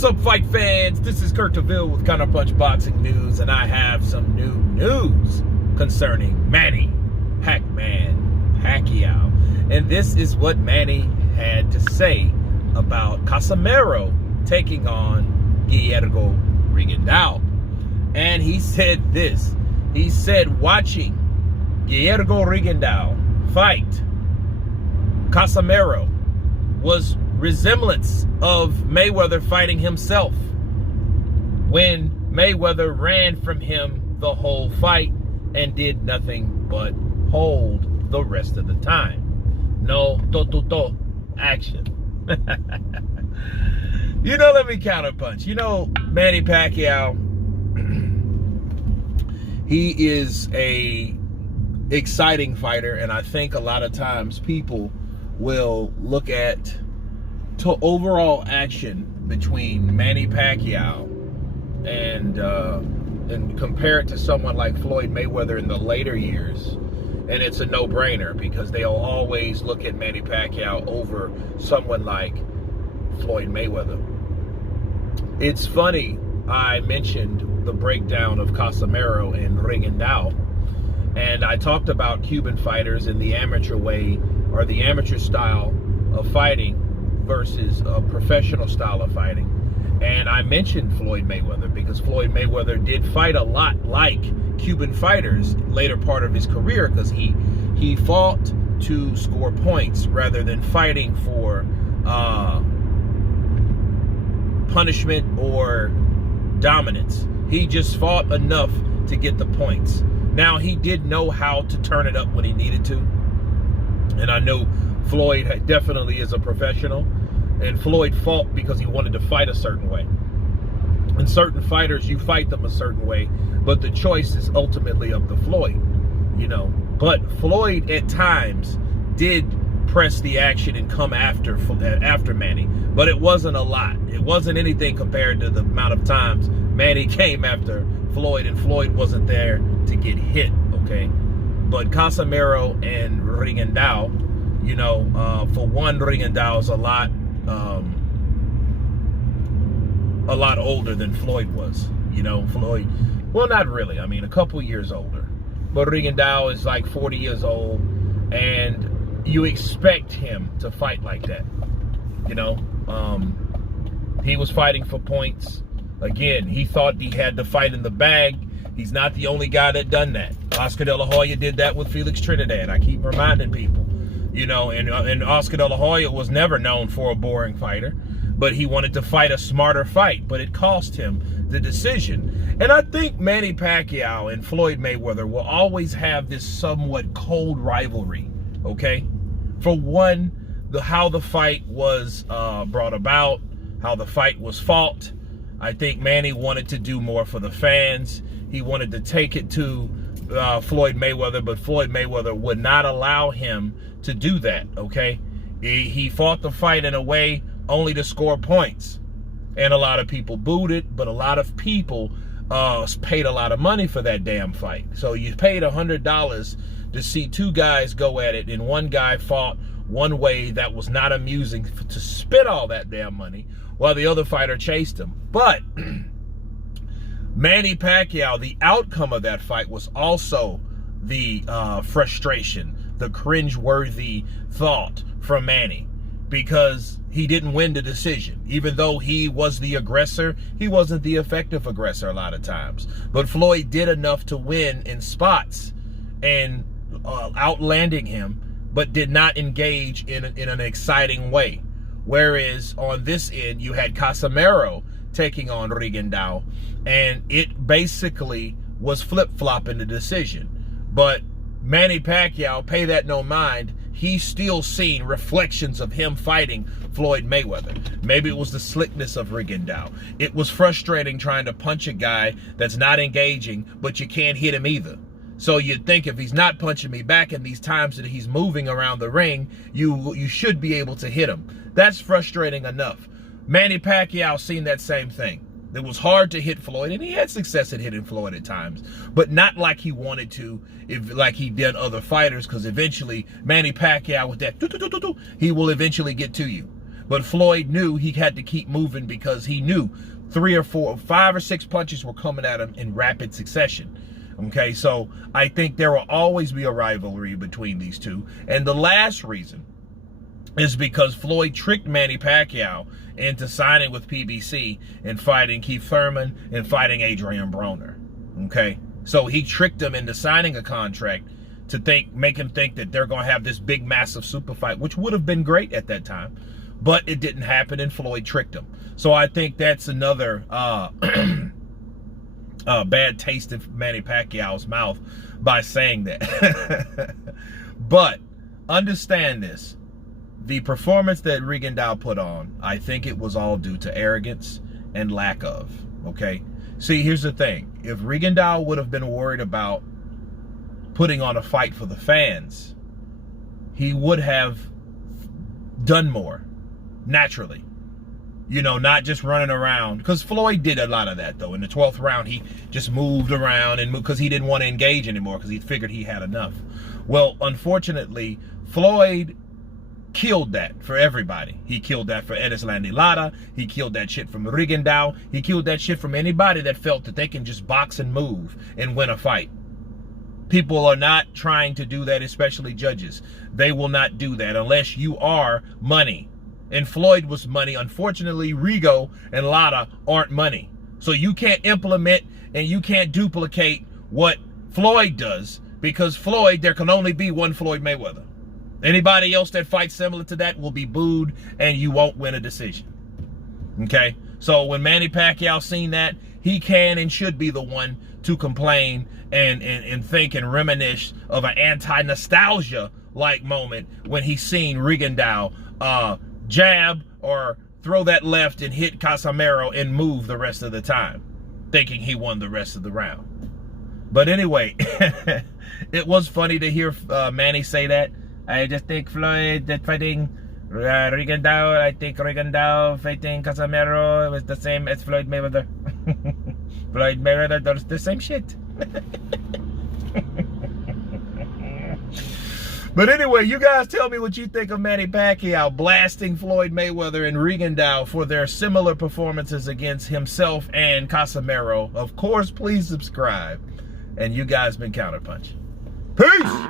What's up, fight fans? This is Kurt DeVille with Counterpunch Boxing News, and I have some new news concerning Manny Pacquiao. And this is what Manny had to say about Casimero taking on Rigondeaux. And he said this. He said, watching Rigondeaux fight Casimero was resemblance of Mayweather fighting himself when Mayweather ran from him the whole fight and did nothing but hold the rest of the time. No to action. Let me counterpunch. Manny Pacquiao, he is a exciting fighter, and I think a lot of times people will look at overall action between Manny Pacquiao and compare it to someone like Floyd Mayweather in the later years, and it's a no-brainer because they'll always look at Manny Pacquiao over someone like Floyd Mayweather. It's funny, I mentioned the breakdown of Casimero and Rigondeaux, and I talked about Cuban fighters in the amateur way, or the amateur style of fighting versus a professional style of fighting. And I mentioned Floyd Mayweather because Floyd Mayweather did fight a lot like Cuban fighters later part of his career, because he fought to score points rather than fighting for punishment or dominance. He just fought enough to get the points. Now, he did know how to turn it up when he needed to, and I know Floyd definitely is a professional, and Floyd fought because he wanted to fight a certain way. And certain fighters, you fight them a certain way, but the choice is ultimately up to Floyd, But Floyd at times did press the action and come after Manny, but it wasn't a lot. It wasn't anything compared to the amount of times Manny came after Floyd, and Floyd wasn't there to get hit, okay? But Casimero and Rigondeaux, for one, Rigondeaux is a lot older than Floyd was. Floyd, well, not really. I mean, a couple years older. But Rigondeaux is like 40 years old, and you expect him to fight like that. He was fighting for points. Again, he thought he had the fight in the bag. He's not the only guy that done that. Oscar De La Hoya did that with Felix Trinidad. I keep reminding people, and Oscar De La Hoya was never known for a boring fighter, but he wanted to fight a smarter fight, but it cost him the decision. And I think Manny Pacquiao and Floyd Mayweather will always have this somewhat cold rivalry, okay? For one, how the fight was brought about, how the fight was fought. I think Manny wanted to do more for the fans. He wanted to take it to Floyd Mayweather, but Floyd Mayweather would not allow him to do that, okay? He fought the fight in a way only to score points. And a lot of people booed it, but a lot of people paid a lot of money for that damn fight. So you paid $100 to see two guys go at it, and one guy fought one way that was not amusing to spend all that damn money, while the other fighter chased him. But Manny Pacquiao, the outcome of that fight was also the frustration, the cringe-worthy thought from Manny, because he didn't win the decision. Even though he was the aggressor, he wasn't the effective aggressor a lot of times. But Floyd did enough to win in spots and outlanding him, but did not engage in an exciting way. Whereas on this end, you had Casimero taking on Rigondeaux, and it basically was flip-flopping the decision. But Manny Pacquiao, pay that no mind, he's still seen reflections of him fighting Floyd Mayweather. Maybe it was the slickness of Rigondeaux. It was frustrating trying to punch a guy that's not engaging, but you can't hit him either. So you'd think if he's not punching me back in these times that he's moving around the ring, you should be able to hit him. That's frustrating enough. Manny Pacquiao seen that same thing. It was hard to hit Floyd, and he had success at hitting Floyd at times, but not like he wanted to, like he did other fighters, because eventually Manny Pacquiao with that, he will eventually get to you. But Floyd knew he had to keep moving because he knew 3 or 4, 5 or 6 punches were coming at him in rapid succession. Okay, so I think there will always be a rivalry between these two. And the last reason is because Floyd tricked Manny Pacquiao into signing with PBC and fighting Keith Thurman and fighting Adrian Broner. Okay, so he tricked him into signing a contract to make him think that they're going to have this big, massive super fight, which would have been great at that time. But it didn't happen, and Floyd tricked him. So I think that's another bad taste in Manny Pacquiao's mouth by saying that. But understand this. The performance that Rigondeaux put on, I think it was all due to arrogance and lack of, okay? See, here's the thing. If Rigondeaux would have been worried about putting on a fight for the fans, he would have done more, naturally. You know, not just running around. Because Floyd did a lot of that, though. In the 12th round, he just moved around and because he didn't want to engage anymore because he figured he had enough. Well, unfortunately, Floyd killed that for everybody. He killed that for Erislandy Lara. He killed that shit from Rigondeaux. He killed that shit from anybody that felt that they can just box and move and win a fight. People are not trying to do that, especially judges. They will not do that unless you are money. And Floyd was money. Unfortunately, Rigo and Lara aren't money. So you can't implement and you can't duplicate what Floyd does because Floyd, there can only be one Floyd Mayweather. Anybody else that fights similar to that will be booed and you won't win a decision. Okay? So when Manny Pacquiao seen that, he can and should be the one to complain and think and reminisce of an anti-nostalgia-like moment when he seen Rigondeaux jab or throw that left and hit Casimero and move the rest of the time, thinking he won the rest of the round. But anyway, it was funny to hear Manny say that. I just think Floyd that fighting Rigondeaux, I think Rigondeaux fighting Casimero was the same as Floyd Mayweather. Floyd Mayweather does the same shit. But anyway, you guys tell me what you think of Manny Pacquiao blasting Floyd Mayweather and Rigondeaux for their similar performances against himself and Casimero. Of course, please subscribe. And you guys been Counterpunch. Peace!